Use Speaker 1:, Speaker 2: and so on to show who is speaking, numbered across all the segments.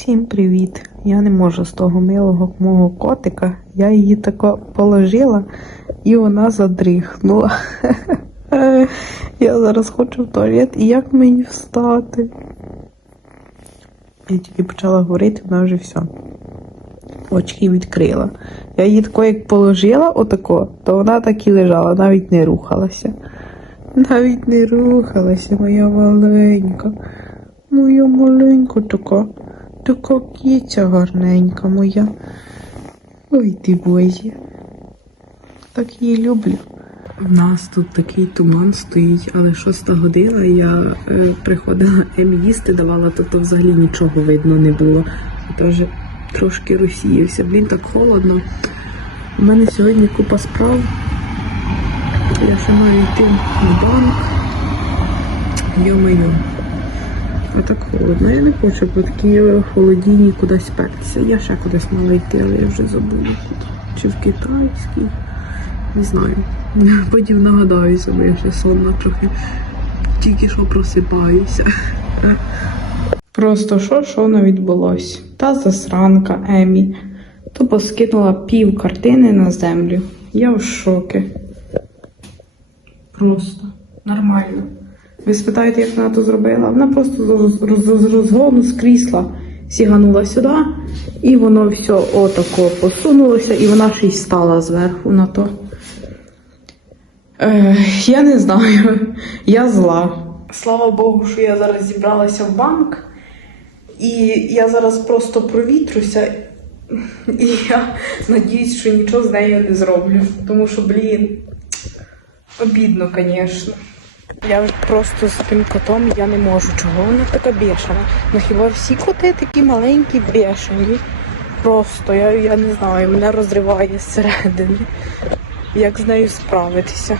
Speaker 1: Всім привіт! Я не можу з того милого мого котика. Я її тако положила і вона задрихнула. Я зараз хочу в туалет і як мені встати? Я тільки почала говорити, вона вже все. Очки відкрила. Я її тако як положила отако, то вона так і лежала, навіть не рухалася. Навіть не рухалася, моя маленька. Моя маленька така. Така гарненька моя. Ой ти бозі. Так її люблю. У нас тут такий туман стоїть, але шоста година. Я е, приходила Емі їсти давала, то, то взагалі нічого видно не було. Тож трошки розсіявся. Блін, так холодно. У мене сьогодні купа справ. Я ще маю йти в банк. Йо-моє. А так холодно. Я не хочу по такій холодінні кудись пектися. Я ще кудись мала йти, але я вже забула. Чи в китайський. Не знаю. Потім нагадаюся, бо я ще сонна трохи. Тільки що просипаюся. Просто що, що не відбулось? Та засранка Емі. Тупо скинула пів картини на землю. Я в шокі. Просто нормально. Ви спитаєте, як вона то зробила? Вона просто з роз- роз- розгону з крісла сіганула сюди, і воно все отако посунулося, і вона ще й стала зверху на то. Е, я не знаю, я зла. Слава Богу, що я зараз зібралася в банк, і я зараз просто провітрюся, і я надіюсь, що нічого з нею не зроблю. Тому що, блін, обідно, звісно. Я просто з тим котом я не можу. Чого вона така бешена? Ну хіба всі коти такі маленькі, бешені? Просто я, я не знаю, мене розриває зсередини. Як з нею справитися?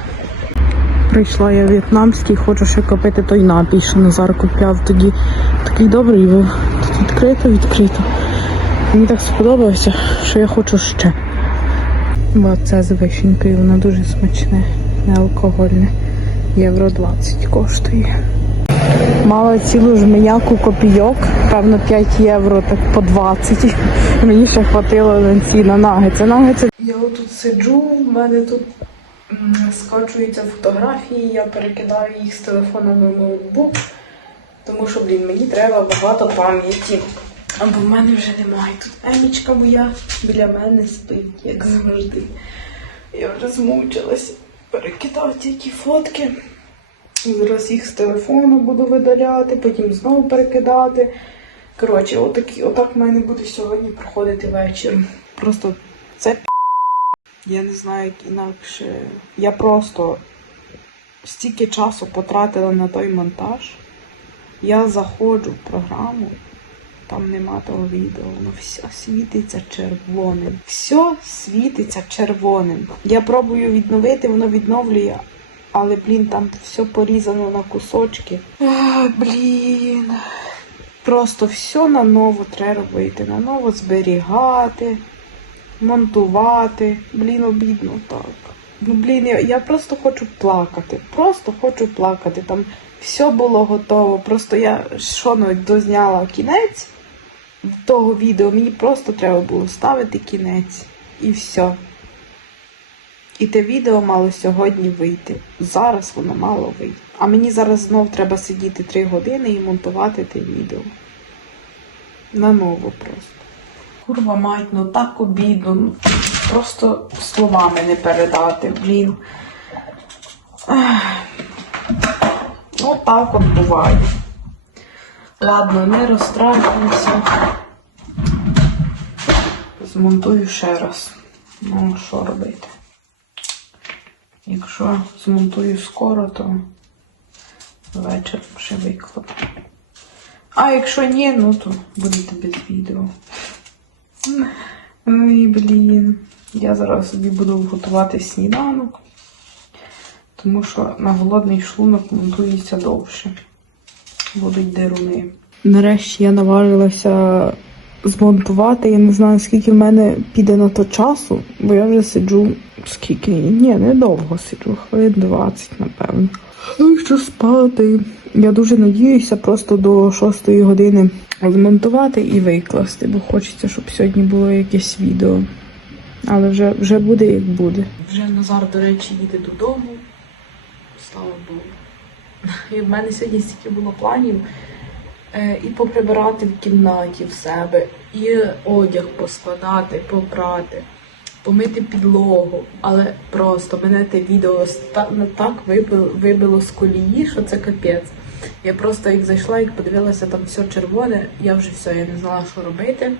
Speaker 1: Прийшла я в'єтнамський, хочу ще купити той напій, що Назар купляв тоді. Такий добрий був. Тут відкрито, відкрито. Мені так сподобався, що я хочу ще. Бо це з вишенькою, воно дуже смачне, не алкогольне. Євро 20 коштує. Мала цілу жменяку копійок, певно 5 євро, так по 20. Мені ще хватило на ці на нагетси. Нагетси. Я тут сиджу, в мене тут скачуються фотографії, я перекидаю їх з телефону на ноутбук, тому що, блін, мені треба багато пам'яті. Або в мене вже немає. Тут Емічка моя біля мене спить, як завжди. Я вже змучилась перекидати ті фотки. Зараз їх з телефону буду видаляти, потім знову перекидати. Коротше, отакі, отак в мене буде сьогодні проходити вечір. Просто це. Я не знаю, як інакше. Я просто стільки часу потратила на той монтаж. Я заходжу в програму, там нема того відео, воно все світиться червоним. Все світиться червоним. Я пробую відновити, воно відновлює, але, блін, там все порізано на кусочки. А, блін. Просто все на ново треба робити, на ново зберігати, монтувати. Блін, обідно так. Ну, блін, я, я просто хочу плакати. Просто хочу плакати. Там все було готово. Просто я що дозняла кінець того відео. Мені просто треба було ставити кінець. І все. І те відео мало сьогодні вийти. Зараз воно мало вийти. А мені зараз знов треба сидіти 3 години і монтувати те відео. Наново просто. Курва мать, ну так обідно. Ну, просто словами не передати, блін. Ах. Ну так от буває. Ладно, не розстраюся. Змонтую ще раз. Ну, що робити? Якщо змонтую скоро, то вечір ще викладу. А якщо ні, ну то будете без відео. Ой, блін. Я зараз собі буду готувати сніданок, тому що на голодний шлунок монтується довше. Будуть деруни. Нарешті я наважилася змонтувати. Я не знаю, скільки в мене піде на то часу, бо я вже сиджу скільки. Ні, недовго сиджу, хвилин 20, напевно. Ну, Що спати? Я дуже надіюся, просто до 6 години змонтувати і викласти, бо хочеться, щоб сьогодні було якесь відео. Але вже, вже буде як буде. Вже Назар, до речі, їде додому. Слава Богу. І в мене сьогодні стільки було планів е, і поприбирати в кімнаті в себе, і одяг поскладати, попрати, помити підлогу. Але просто мене те відео ну, так вибило, вибило з колії, що це капець. Я просто як зайшла, як подивилася, там все червоне, я вже все, я не знала, що робити,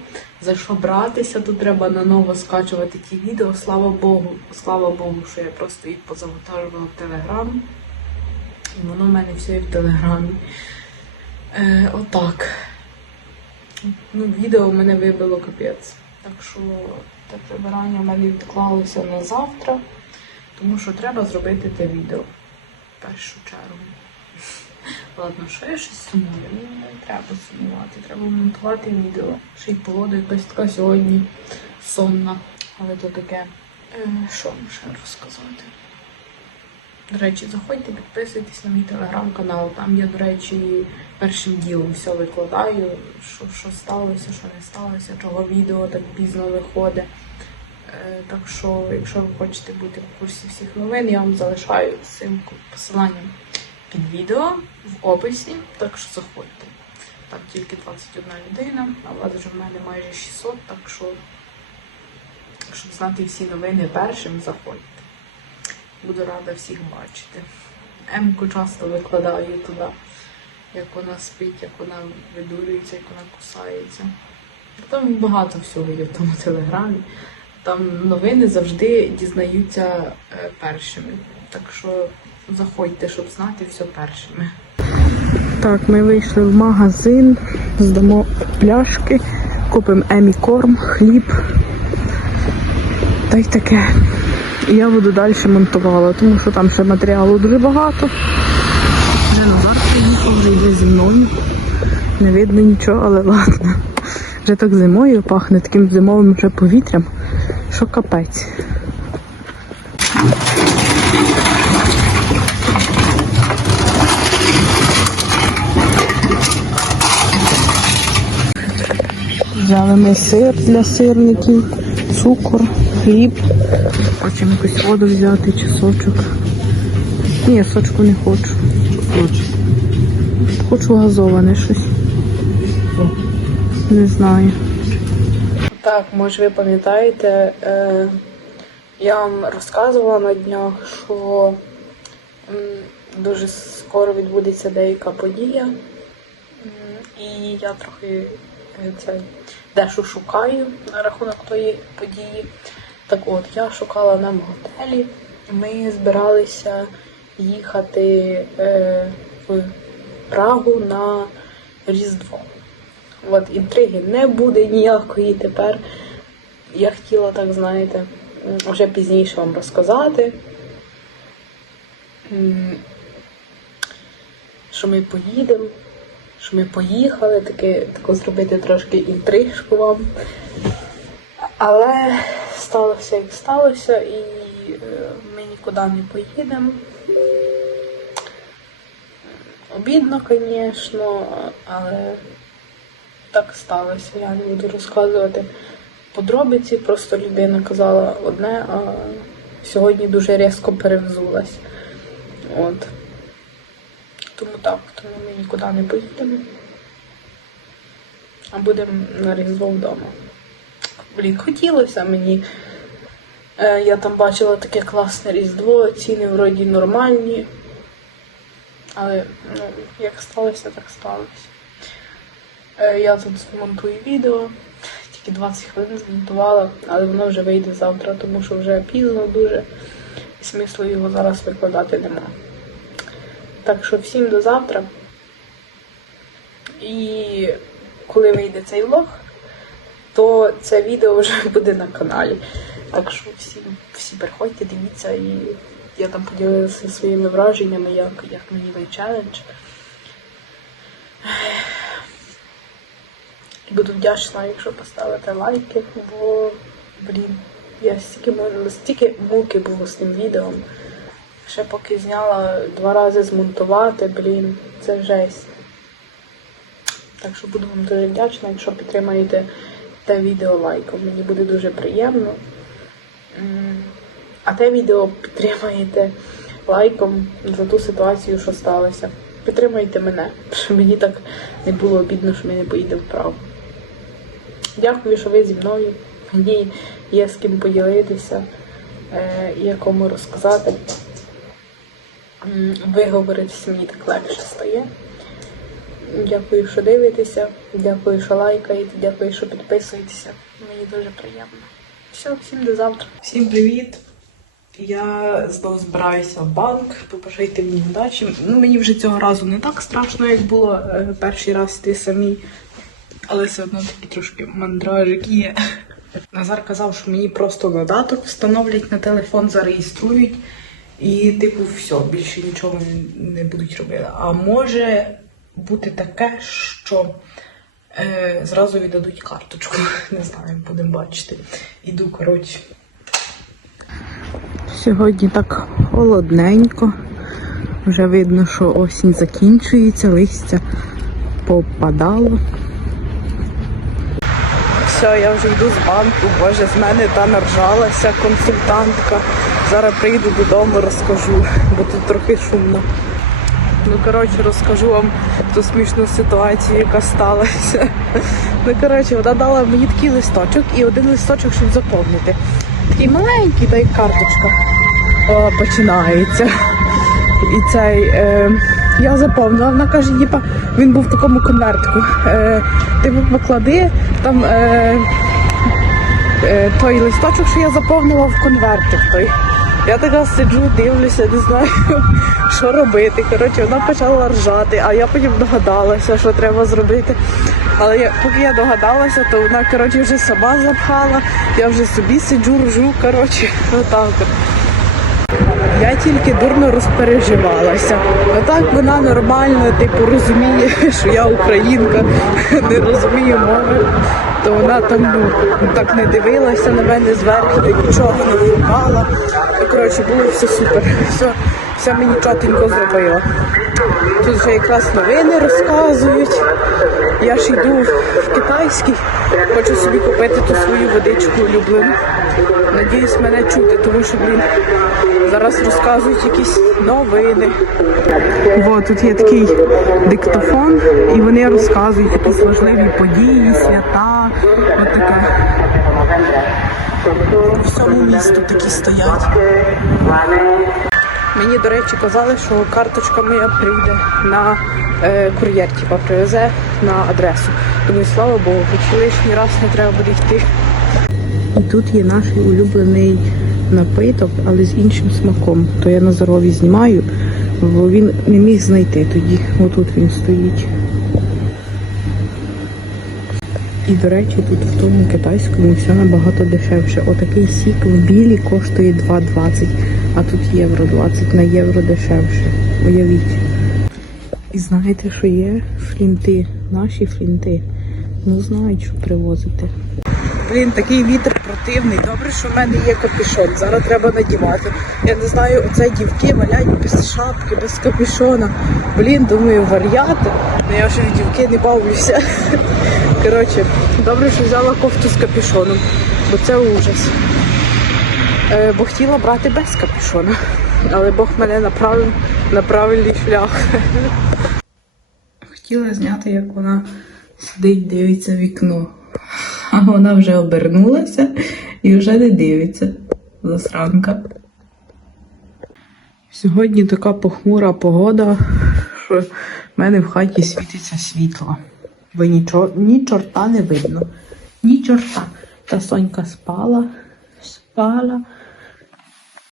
Speaker 1: за що братися. Тут треба наново скачувати ті відео. Слава Богу, слава Богу, що я просто їх позавантажувала в Телеграм. Воно в мене все і в Телеграмі. Е, отак. Ну, відео в мене вибило капець. Так що те прибирання в мене відклалося на завтра, тому що треба зробити те відео в першу чергу. Ладно, що я щось сумую? Ну, не треба сумувати. Треба монтувати відео. Ще й погода якась така сьогодні сонна. Але то таке. Е, що вам ще розказати? До речі, заходьте, підписуйтесь на мій телеграм-канал. Там я, до речі, першим ділом все викладаю, що, що сталося, що не сталося, чого відео так пізно виходить. Е, Так що, якщо ви хочете бути в курсі всіх новин, я вам залишаю ссылку, посилання під відео в описі, так що заходьте. Там тільки 21 людина, а вас вже в мене майже 600, так що, щоб знати всі новини першим, заходьте. Буду рада всіх бачити. Емку часто викладаю туди, як вона спить, як вона видурюється, як вона кусається. Там багато всього є в тому телеграмі. Там новини завжди дізнаються е, першими. Так що заходьте, щоб знати все першими. Так, ми вийшли в магазин, здамо пляшки, купимо Емі корм, хліб. Та й таке. І я буду далі монтувала, тому що там ще матеріалу дуже багато. Вже Назар приїхав, вже йде зі мною. Не видно нічого, але ладно. Вже так зимою пахне таким зимовим вже повітрям, що капець. Взяли ми сир для сирників, цукор, хліб. Хочемо якусь воду взяти чи сочок. Ні, сочку не хочу. Хочу газоване щось. Не знаю. Так, може ви пам'ятаєте, е, я вам розказувала на днях, що м, дуже скоро відбудеться деяка подія. І я трохи е, це дещо шукаю на рахунок тої події. Так от, я шукала нам готелі. Ми збиралися їхати е, в Прагу на Різдво. От інтриги не буде ніякої тепер. Я хотіла, так знаєте, вже пізніше вам розказати, що ми поїдемо, що ми поїхали, таке, таку зробити трошки інтрижку вам. Але сталося як сталося, і е, ми нікуди не поїдемо. Обідно, звісно, але так сталося. Я не буду розказувати подробиці. Просто людина казала одне, а сьогодні дуже різко перевзулась. От. Тому так, тому ми нікуди не поїдемо. А будемо на Різдво вдома. Блін, хотілося мені. Е, я там бачила таке класне Різдво, ціни вроді нормальні. Але ну, як сталося, так сталося. Е, Я тут змонтую відео, тільки 20 хвилин змонтувала, але воно вже вийде завтра, тому що вже пізно дуже і смислу його зараз викладати нема. Так що всім до завтра. І коли вийде цей влог, то це відео вже буде на каналі. Так що всі, всі приходьте, дивіться, і я там поділилася своїми враженнями, як, як мені той челендж. Буду вдячна, якщо поставите лайки, бо, блін, я стільки, стільки муки було з тим відео. Ще поки зняла два рази змонтувати, блін, це жесть. Так що буду вам дуже вдячна, якщо підтримаєте те відео лайком. Мені буде дуже приємно. А те відео підтримаєте лайком за ту ситуацію, що сталося. Підтримайте мене, щоб мені так не було обідно, що ми не поїдемо вправо. Дякую, що ви зі мною. Мені є з ким поділитися, е, є кому розказати. Виговоритись мені так легше стає. Дякую, що дивитеся, дякую, що лайкаєте, дякую, що підписуєтеся. Мені дуже приємно. Все, всім до завтра. Всім привіт! Я знову збираюся в банк, побажайте мені удачі. Ну, мені вже цього разу не так страшно, як було е, перший раз йти самі, але все одно такі трошки мандражик є. Назар казав, що мені просто додаток встановлять на телефон, зареєструють, і, типу, все, більше нічого не будуть робити. А може бути таке, що е, зразу віддадуть карточку. Не знаю, будемо бачити. Іду, коротше. Сьогодні так холодненько. Вже видно, що осінь закінчується, листя попадало. Все, я вже йду з банку, боже, з мене та наржалася консультантка. Зараз прийду додому, розкажу, бо тут трохи шумно. Ну, коротше, розкажу вам ту смішну ситуацію, яка сталася. Ну, коротше, вона дала мені такий листочок і один листочок, щоб заповнити. Такий маленький, та й карточка О, починається. І цей е, я заповнила. Вона каже, ніби він був в такому конвертику. Е, ти поклади там е, е, той листочок, що я заповнила в конвертик той. Я така сиджу, дивлюся, не знаю, що робити. Коротше, вона почала ржати, а я потім догадалася, що треба зробити. Але я, поки я догадалася, то вона коротше, вже сама запхала, я вже собі сиджу, ржу, коротше, отак. Я тільки дурно розпереживалася. А так вона нормально, типу, розуміє, що я українка, не розумію мови. То вона там ну, так не дивилася на мене зверху, нічого не шукала. Ну, Коротше, було все супер. Все, все мені чотенько зробила. Тут вже якраз новини розказують. Я ж йду в китайський, хочу собі купити ту свою водичку улюблену. Надіюсь, мене чути, тому що, блін, зараз розказують якісь новини. О, тут є такий диктофон, і вони розказують якісь важливі події, свята, от таке. Всьому місту такі стоять. Мені, до речі, казали, що карточка моя прийде на е, кур'єр, типа привезе на адресу. Думаю, слава Богу, хоч лишній раз не треба буде йти. І тут є наш улюблений напиток, але з іншим смаком. То я на Назарові знімаю, бо він не міг знайти тоді. Отут він стоїть. І, до речі, тут в тому китайському все набагато дешевше. Отакий сік в білі коштує 2,20, а тут євро 20 на євро дешевше. Уявіть. І знаєте, що є? Флінти, наші флінти. Ну знають, що привозити. Блін, такий вітер противний. Добре, що в мене є капюшон. Зараз треба надівати. Я не знаю, оце дівки валять без шапки, без капюшона. Блін, думаю, варіати. Ну я вже в дівки не бавлюся. Коротше, добре, що взяла кофту з капюшоном, бо це ужас. Е, бо хотіла брати без капюшона. Але Бог мене направив на правильний шлях. Хотіла зняти, як вона сидить, дивиться в вікно. А вона вже обернулася і вже не дивиться. Засранка. Сьогодні така похмура погода, що в мене в хаті світиться світло. Бо нічого, ні чорта не видно. Ні чорта. Та Сонька спала, спала.